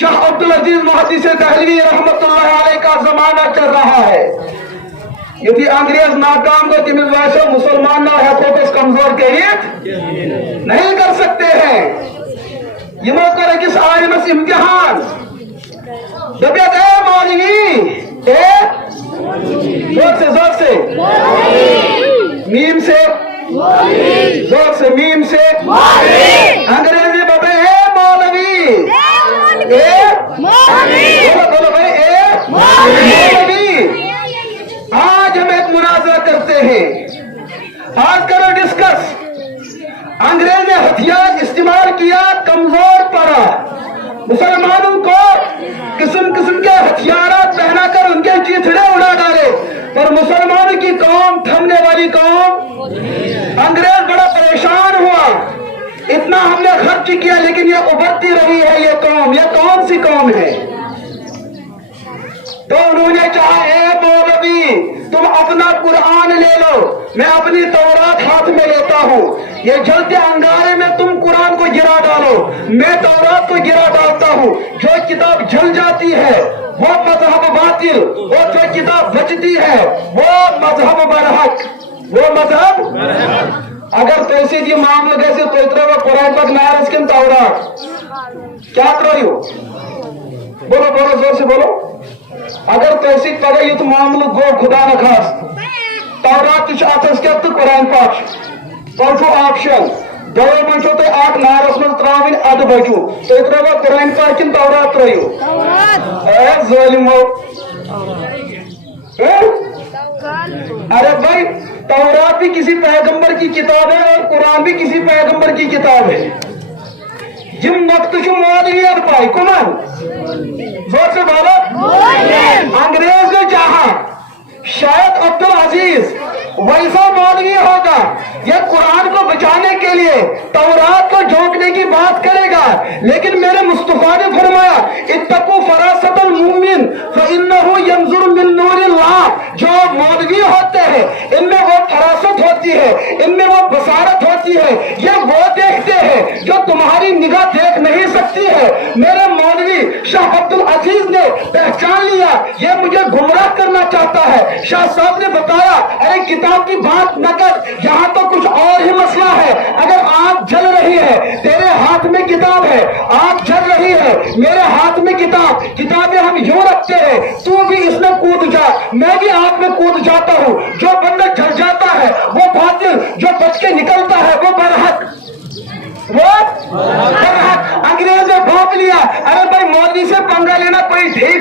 शाह अब्दुल अजीज मुहद्दिस दहलवी रहमतुल्लाह अलैह का जमाना चल रहा है। यदि अंग्रेज नाकाम को तमिस बासो मुसलमान ना हेको कमजोर करित नहीं कर सकते हैं। यमो कर अकिस आलिमस इम्तिहान दबियत ए मौलवी ए जोर से मीम से जोर से मीम से अंग्रेजी बता ए मौलवी ए बोलो भाई ए मौलवी। आज हम एक मुनाजरा करते हैं, आज करो डिस्कस। अंग्रेज ने हथियार इस्तेमाल किया, कमजोर पड़ा, मुसलमानों को किस्म किस्म के हथियार पहनाकर उनके चीथड़े उड़ा डाले, पर मुसलमानों की कौम, थमने वाली कौम, अंग्रेज बड़ा परेशान हुआ। इतना हमने खर्च किया लेकिन ये उभरती रही है ये कौम। ये कौन सी कौम है? तो उन्होंने कहा ए मौलवी तुम अपना कुरान ले लो, मैं अपनी तौरात हाथ में लेता हूँ। ये जलते अंगारे में तुम कुरान को गिरा डालो, मैं तौरात को गिरा डालता हूँ। जो किताब जल जाती है वो मजहब बातिल, और जो किताब बचती है वो मजहब बरहक, वो मजहब। अगर पैसे की मामले कैसे तो इतना कुरान तक नारस किन तौरात क्या करो? बोलो बोलो जोर से बोलो। अगर तहसीक पगह युत मामल गो खुदा न खास तौरात अतस क्या तो कुरान पाक तो ऑप्शन दो मन तो आठ नारस मन त्रावन अद बचू तो त्रो कुरान पाक किन तौरात त्रो ज़ालिमो। अरे भाई तौरात भी किसी पैगंबर की किताब है और कुरान भी किसी पैगंबर की किताब है। जिम वक्त मौलवी पाई कुमन जोर से बोलो। अंग्रेज ने चाहा शायद अब्दुल अजीज वैसा मौलवी होगा, यह कुरान को बचाने के लिए तौरात को झोंकने की बात करेगा, लेकिन मेरे मुस्तफा ने फरमाया इत्तकू फरासतुल मुमिन फइन्नहु यंजुरु मिन नूरिल्लाह। जो मौलवी होते हैं इनमें वो फरासत होती है, इनमें वो बसारत होती है, ये वो देखते हैं जो तुम्हारी निगाह देख नहीं सकती है। मेरे मौलवी शाह अब्दुल अजीज ने पहचान लिया ये मुझे गुमराह करना चाहता है। शाह साहब ने बताया अरे किताब की बात न कर, यहाँ तो कुछ और ही मसला है। अगर आग जल रही है, तेरे हाथ में किताब है, आग जल रही है, मेरे हाथ में किताब, किताबें हम यूं रखते हैं, तू भी इसमें कूद जा, मैं भी आग में कूद जाता हूँ। जो बंदा जल जाता है वो बातिल, जो बच के निकलता है वो बरहक, वो बरहक। अंग्रेज ने भोंक लिया अरे भाई मौलवी से पंगा लेना कोई ठीक